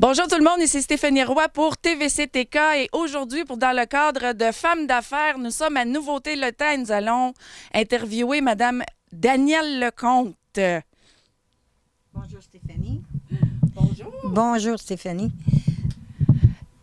Bonjour tout le monde, ici Stéphanie Roy pour TVC-TK et aujourd'hui, dans le cadre de Femmes d'affaires, nous sommes à Nouveauté-le-Temps et nous allons interviewer Madame Danielle Lecomte. Bonjour Stéphanie. Bonjour. Bonjour Stéphanie.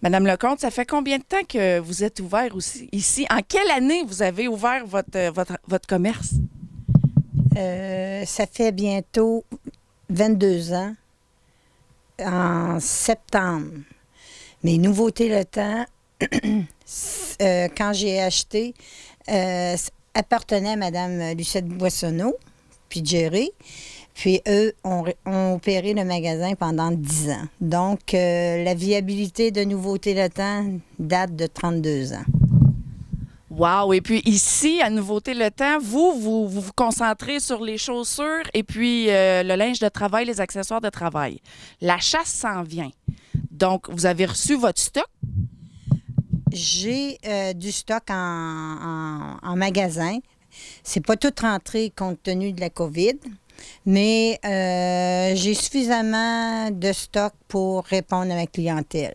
Madame Lecomte, ça fait combien de temps que vous êtes ouvert ici? En quelle année vous avez ouvert votre commerce? Ça fait bientôt 22 ans, en septembre. Mais Nouveauté le temps, quand j'ai acheté, appartenait à Mme Lucette Boissonneau, puis Jerry. Puis eux ont opéré le magasin pendant 10 ans. Donc, la viabilité de Nouveauté le temps date de 32 ans. Wow! Et puis ici, à Nouveauté le temps, vous vous concentrez sur les chaussures et puis le linge de travail, les accessoires de travail. La chasse s'en vient. Donc, vous avez reçu votre stock? J'ai du stock en magasin. C'est pas tout rentré compte tenu de la COVID, mais j'ai suffisamment de stock pour répondre à ma clientèle.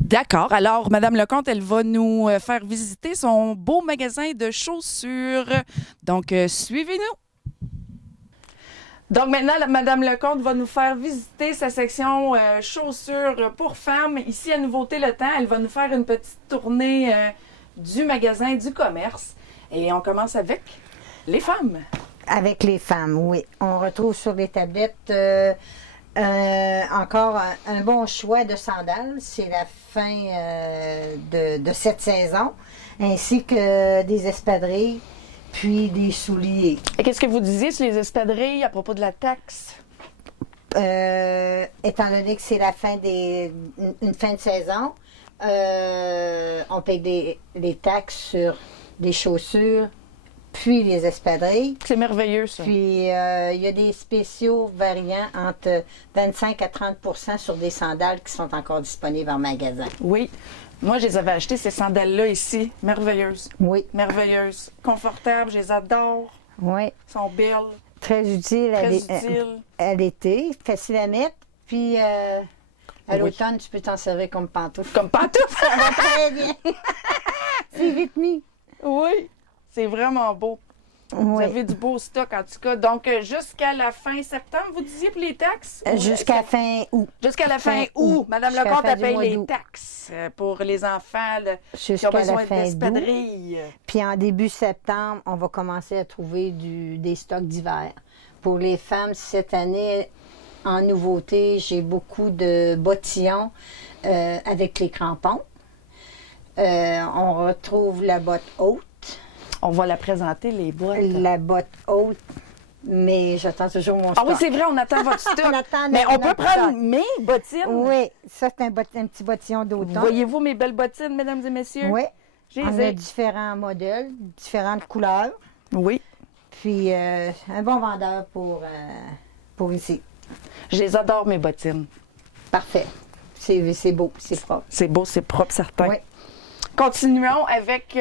D'accord. Alors, Madame Lecomte, elle va nous faire visiter son beau magasin de chaussures. Donc, suivez-nous. Donc, maintenant, Madame Lecomte va nous faire visiter sa section chaussures pour femmes. Ici, à Nouveauté le temps, elle va nous faire une petite tournée du magasin, du commerce. Et on commence avec les femmes. Avec les femmes, oui. On retrouve sur les tablettes encore un bon choix de sandales. C'est la fin de cette saison, ainsi que des espadrilles, puis des souliers. Et qu'est-ce que vous disiez sur les espadrilles à propos de la taxe? Étant donné que c'est la fin une fin de saison, on paye les taxes sur les chaussures, puis les espadrilles. C'est merveilleux, ça. Puis, il y a des spéciaux variant entre 25 à 30 % sur des sandales qui sont encore disponibles en magasin. Oui. Moi, je les avais achetées, ces sandales-là, ici. Merveilleuses. Oui. Merveilleuses. Confortables, je les adore. Oui. Elles sont belles. Très utile à l'été, facile à mettre. Puis, à l'automne, tu peux t'en servir comme pantoufle. Comme pantoufle? Ça va très bien. C'est vite mis. Oui. C'est vraiment beau. Oui. Vous avez du beau stock, en tout cas. Donc, jusqu'à la fin septembre, vous disiez pour les taxes? Jusqu'à fin août. Jusqu'à la fin août. Madame Lecomte, elle paye les d'août. taxes pour les enfants qui ont Jusqu'à besoin la fin d'espadrilles. Puis en début septembre, on va commencer à trouver des stocks d'hiver. Pour les femmes, cette année, en nouveauté, j'ai beaucoup de bottillons avec les crampons. On retrouve la botte haute. On va la présenter, les boîtes. La botte haute, mais j'attends toujours mon stock. Ah oui, c'est vrai, on attend votre stock. On attend Mais on notre peut prendre stock. mes bottines. Oui, ça c'est un petit bottillon d'automne. Voyez-vous mes belles bottines, mesdames et messieurs? Oui, Je on les a ai. différents modèles, différentes couleurs. Oui. Puis un bon vendeur pour ici. Je les adore, mes bottines. Parfait. C'est beau, c'est propre. C'est beau, c'est propre, certain. Oui. Continuons avec...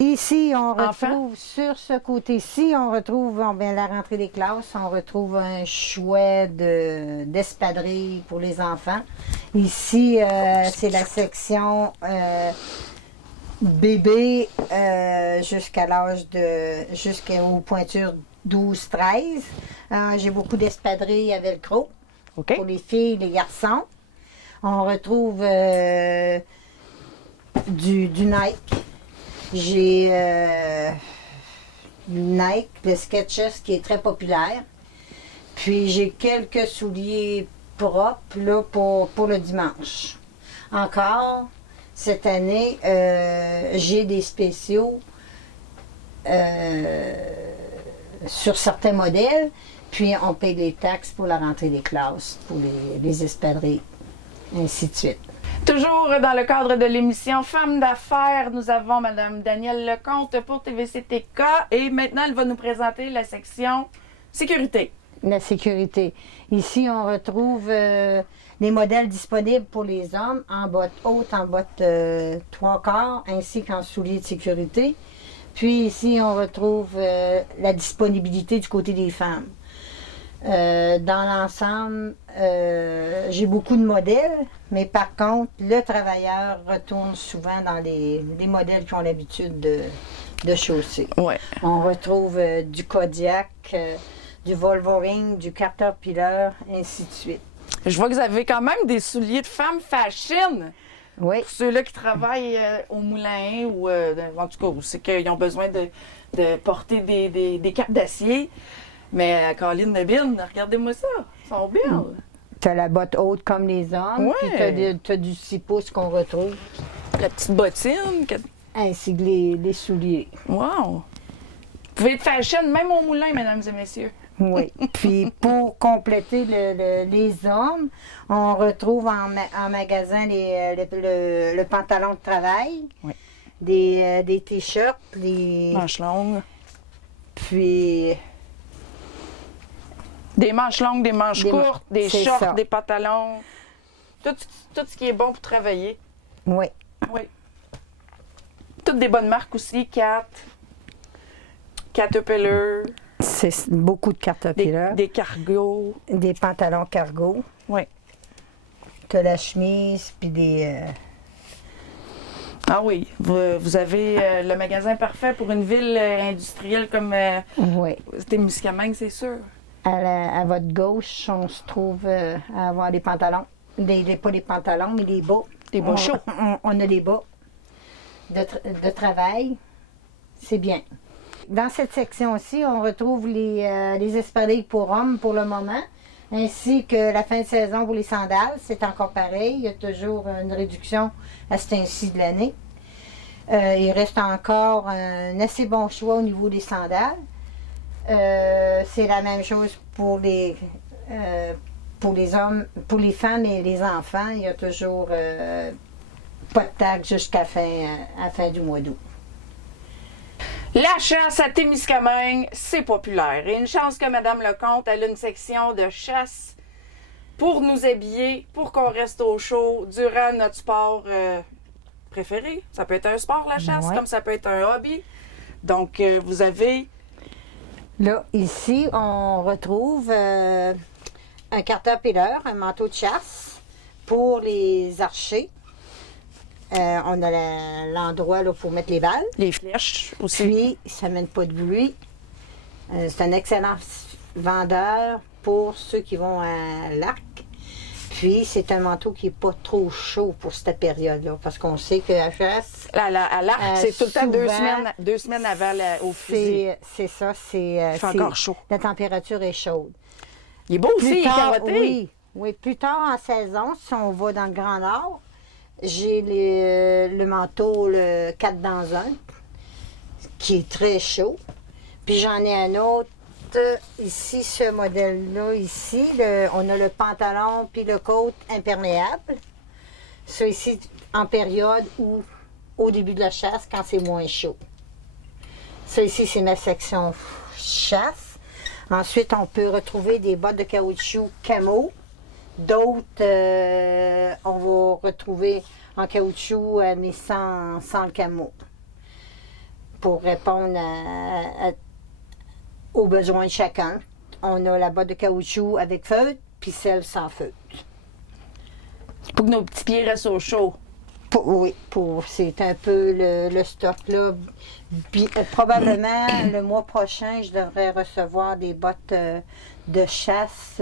Ici, on retrouve, Enfants? sur ce côté-ci, on retrouve la rentrée des classes, on retrouve un choix d'espadrilles pour les enfants. Ici, c'est la section bébé jusqu'aux pointures 12-13. J'ai beaucoup d'espadrilles à velcro OK. pour les filles et les garçons. On retrouve du Nike. J'ai Nike, le Skechers qui est très populaire. Puis j'ai quelques souliers propres là, pour le dimanche. Encore, cette année, j'ai des spéciaux sur certains modèles. Puis on paye les taxes pour la rentrée des classes, pour les espadrilles, ainsi de suite. Toujours dans le cadre de l'émission Femmes d'affaires, nous avons Mme Danielle Lecomte pour TVC-TK et maintenant elle va nous présenter la section sécurité. La sécurité. Ici, on retrouve les modèles disponibles pour les hommes en bottes hautes, en bottes 3/4, ainsi qu'en souliers de sécurité. Puis ici, on retrouve la disponibilité du côté des femmes. Dans l'ensemble, j'ai beaucoup de modèles, mais par contre, le travailleur retourne souvent dans les modèles qui ont l'habitude de chausser. Ouais. On retrouve du Kodiak, du Wolverine, du Caterpillar, ainsi de suite. Je vois que vous avez quand même des souliers de femmes fashion. Oui, Pour ceux-là qui travaillent au moulin ou en tout cas, où c'est qu'ils ont besoin de porter des capes d'acier. Mais Caroline Nebine, regardez-moi ça. Ils sont belles. tu as la botte haute comme les hommes, Ouais. puis tu as du 6 pouces qu'on retrouve, La petite bottine. ainsi que les souliers. Wow! Vous pouvez être fashion même au moulin, mesdames et messieurs. Oui. Puis pour compléter les hommes, on retrouve en magasin le pantalon de travail, Oui. des t-shirts, Manches longues. puis Des manches longues, des manches Des courtes, des c'est shorts, ça. des pantalons. Tout ce qui est bon pour travailler. oui. Oui. Toutes des bonnes marques aussi. Caterpillar, C'est beaucoup de Caterpillar, des cargos. des pantalons cargo, Oui. tu as la chemise, puis Ah oui, vous avez le magasin parfait pour une ville industrielle comme oui. Témiscamingue, c'est sûr. À votre gauche, on se trouve à avoir des pantalons. Pas des pantalons, mais des bas. Des bas chauds. On a des bas de travail. C'est bien. Dans cette section-ci, on retrouve les espadrilles pour hommes pour le moment, ainsi que la fin de saison pour les sandales. C'est encore pareil. Il y a toujours une réduction à ce temps-ci de l'année. Il reste encore un assez bon choix au niveau des sandales. C'est la même chose pour les hommes, pour les femmes et les enfants. Il y a toujours pas de tag jusqu'à la fin du mois d'août. La chasse à Témiscamingue, c'est populaire. Et une chance que Madame Lecomte, elle a une section de chasse pour nous habiller, pour qu'on reste au chaud durant notre sport préféré. Ça peut être un sport, la chasse, Ouais. comme ça peut être un hobby. Donc, vous avez... Là, ici, on retrouve un Caterpillar, un manteau de chasse pour les archers. On a l'endroit là pour mettre les balles. Les flèches aussi. Puis, ça ne mène pas de bruit. C'est un excellent vendeur pour ceux qui vont à l'arc. Puis, c'est un manteau qui n'est pas trop chaud pour cette période-là, parce qu'on sait que la chasse, À l'arc, c'est tout le temps souvent, 2 semaines avant au fusil. c'est ça, Il fait encore chaud. La température est chaude. Il est beau aussi, il est carotté. Oui, plus tard en saison, si on va dans le Grand Nord, j'ai le manteau, le 4 dans 1, qui est très chaud. Puis j'en ai un autre, ici, ce modèle-là, ici, on a le pantalon puis le côte imperméable. Ça ici, en période où, au début de la chasse, quand c'est moins chaud. Ça ici, c'est ma section chasse. Ensuite, on peut retrouver des bottes de caoutchouc camo. D'autres, on va retrouver en caoutchouc, mais sans le camo. Pour répondre aux besoins de chacun. On a la botte de caoutchouc avec feutre, puis celle sans feutre. Pour que nos petits pieds restent au chaud. Oui, c'est un peu le stock là. Probablement le mois prochain, je devrais recevoir des bottes de chasse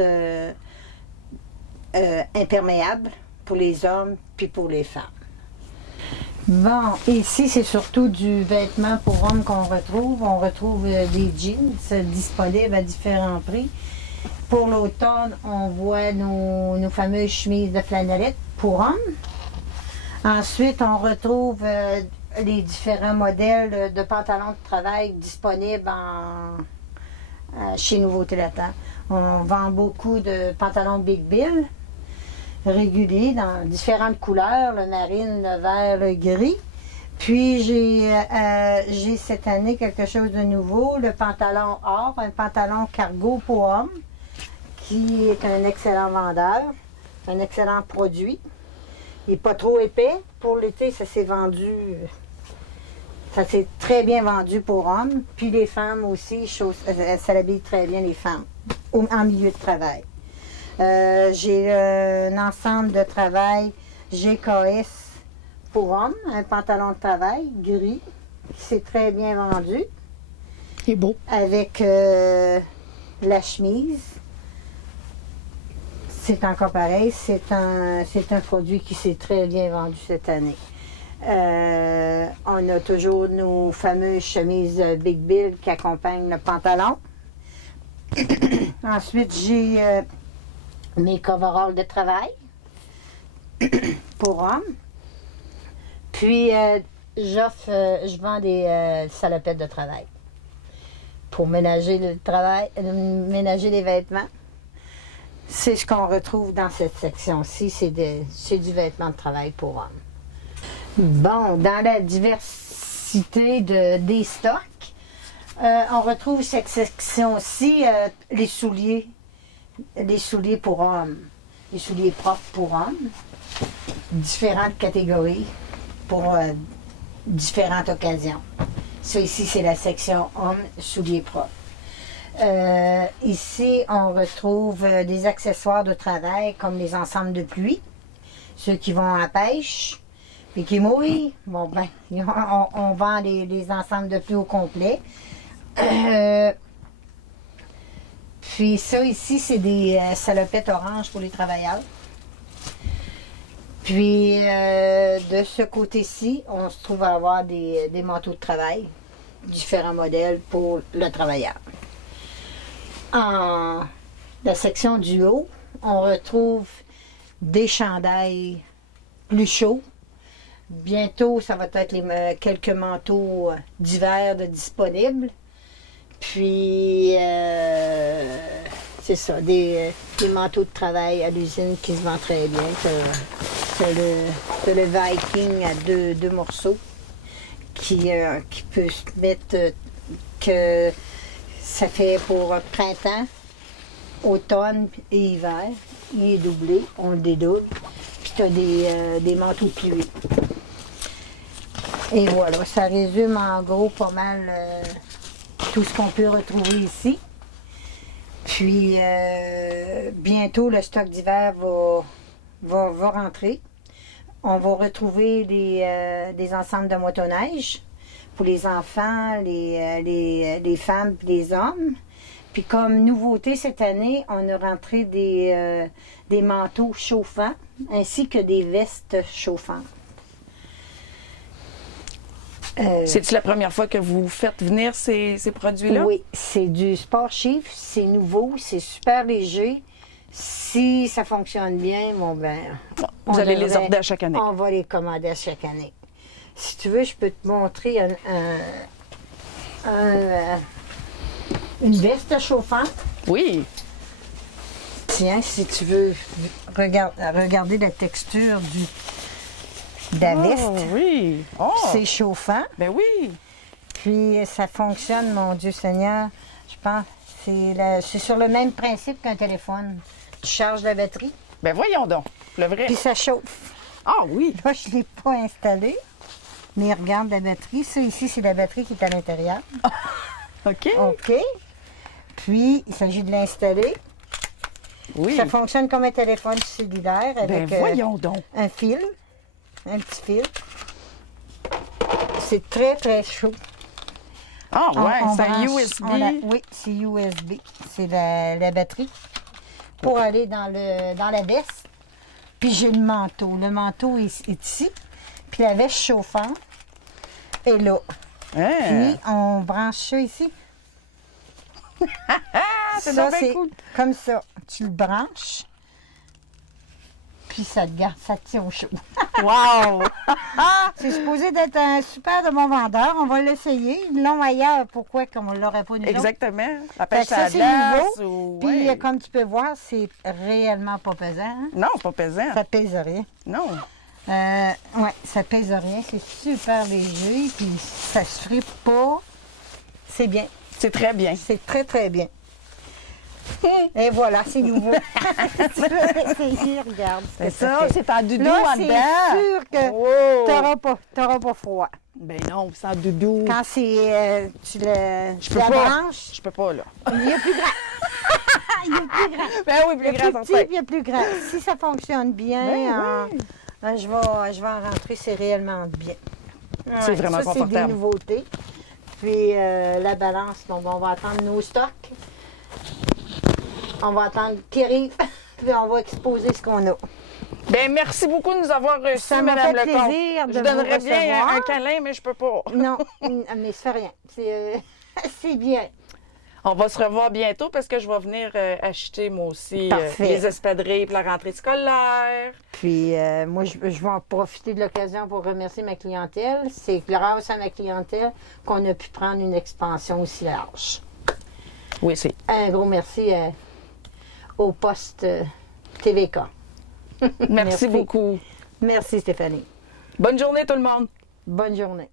imperméables pour les hommes puis pour les femmes. Bon, ici, c'est surtout du vêtement pour hommes qu'on retrouve. On retrouve des jeans disponibles à différents prix. Pour l'automne, on voit nos fameuses chemises de flanellette pour hommes. Ensuite, on retrouve les différents modèles de pantalons de travail disponibles chez Nouveauté Latin. On vend beaucoup de pantalons Big Bill réguliers dans différentes couleurs, le marine, le vert, le gris. Puis j'ai cette année quelque chose de nouveau, le pantalon or, un pantalon cargo pour hommes, qui est un excellent vendeur, un excellent produit. Il n'est pas trop épais. Pour l'été, ça s'est vendu Ça s'est très bien vendu pour hommes. Puis les femmes aussi, ça l'habille très bien les femmes en milieu de travail. J'ai un ensemble de travail GKS pour hommes, un pantalon de travail gris qui s'est très bien vendu. Il est beau. Avec la chemise. C'est encore pareil, c'est un produit qui s'est très bien vendu cette année. On a toujours nos fameuses chemises Big Bill qui accompagnent le pantalon. Ensuite, j'ai mes coveralls de travail pour hommes. Puis, je vends des salopettes de travail pour ménager le travail, ménager les vêtements. C'est ce qu'on retrouve dans cette section-ci, c'est du vêtement de travail pour hommes. Bon, dans la diversité des stocks, on retrouve cette section-ci, les souliers pour hommes, les souliers propres pour hommes, différentes catégories pour différentes occasions. Ça ici, c'est la section hommes, souliers propres. Ici, on retrouve des accessoires de travail comme les ensembles de pluie, ceux qui vont à la pêche et qui mouillent. Bon, ben, on vend les ensembles de pluie au complet. Puis ça ici, c'est des salopettes oranges pour les travailleurs. Puis de ce côté-ci, on se trouve à avoir des manteaux de travail, différents modèles pour le travailleur. En la section du haut, on retrouve des chandails plus chauds. Bientôt, ça va être quelques manteaux d'hiver disponibles. Puis, c'est ça, des manteaux de travail à l'usine qui se vendent très bien. C'est le Viking à deux morceaux qui peut se mettre que ça fait pour printemps, automne et hiver. Il est doublé, on le dédouble. Puis tu as des manteaux de pluie. Et voilà, ça résume en gros pas mal tout ce qu'on peut retrouver ici. Puis bientôt, le stock d'hiver va rentrer. On va retrouver des ensembles de motoneige pour les enfants, les femmes et les hommes. Puis comme nouveauté cette année, on a rentré des manteaux chauffants ainsi que des vestes chauffantes. C'est-tu la première fois que vous faites venir ces produits-là? Oui, c'est du Sport Chief, c'est nouveau, c'est super léger. Si ça fonctionne bien, vous allez les order à chaque année. On va les commander à chaque année. Si tu veux, je peux te montrer une veste chauffante. Oui. Tiens, si tu veux regarder la texture de la veste. Oui. Oh. C'est chauffant. Ben oui. Puis ça fonctionne, mon Dieu Seigneur. Je pense que c'est sur le même principe qu'un téléphone. Tu charges la batterie. Ben voyons donc, le vrai. Puis ça chauffe. Ah oui. Là, je ne l'ai pas installé. Mais regarde la batterie. Ça ici, c'est la batterie qui est à l'intérieur. OK. OK. Puis, il s'agit de l'installer. Oui. Ça fonctionne comme un téléphone cellulaire avec voyons donc. un fil, un petit fil. C'est très, très chaud. Ah ouais, c'est un branche- USB. Oui, c'est USB. C'est la batterie pour aller dans la veste. Puis j'ai le manteau. Le manteau est ici. Puis la veste chauffante est là. Hein? Puis on branche ça ici. c'est Ça, donc bien c'est cool. comme ça. Tu le branches. Puis ça te garde, ça te tient au chaud. Wow! C'est supposé d'être un super de bon vendeur. On va l'essayer. Ils l'ont ailleurs. Pourquoi qu'on ne l'aurait pas nous autres? Exactement. La Fait pêche que à ça, la c'est glace. nouveau. Ou... Puis, ouais. comme tu peux voir, c'est réellement pas pesant. Hein? Non, c'est pas pesant. Ça pèse rien. Non. Oui, ça pèse rien. C'est super léger. Puis, ça se frit pas. C'est bien. C'est très bien. C'est très, très bien. Et voilà, c'est nouveau. Tu veux essayer, regarde. ce que C'est ça, fait. c'est en doudou Là, en c'est dedans. sûr que Wow. t'auras pas froid. Ben non, sans doudou. Quand c'est, tu la peux pas. branches, Je peux pas, là. il y a plus grand. Il y a plus grand. Ben oui, Il y plus a grand, plus petit, certain. puis il y a plus grand. Si ça fonctionne bien, je vais en rentrer, c'est réellement bien. C'est vraiment ça, c'est confortable. des nouveautés. Puis la balance, donc on va attendre nos stocks. On va attendre qu'ils arrivent, puis on va exposer ce qu'on a. Ben merci beaucoup de nous avoir reçus, Ça m'a Madame fait Lecomte. plaisir de Je vous donnerais bien recevoir. un câlin, mais je peux pas. Non, mais ça fait rien. C'est bien. On va se revoir bientôt parce que je vais venir acheter moi aussi Parfait. les espadrilles pour la rentrée scolaire. Puis moi, je vais en profiter de l'occasion pour remercier ma clientèle. C'est grâce à ma clientèle qu'on a pu prendre une expansion aussi large. Oui, c'est. Un gros merci au poste TVK. Merci beaucoup. Merci Stéphanie. Bonne journée tout le monde. Bonne journée.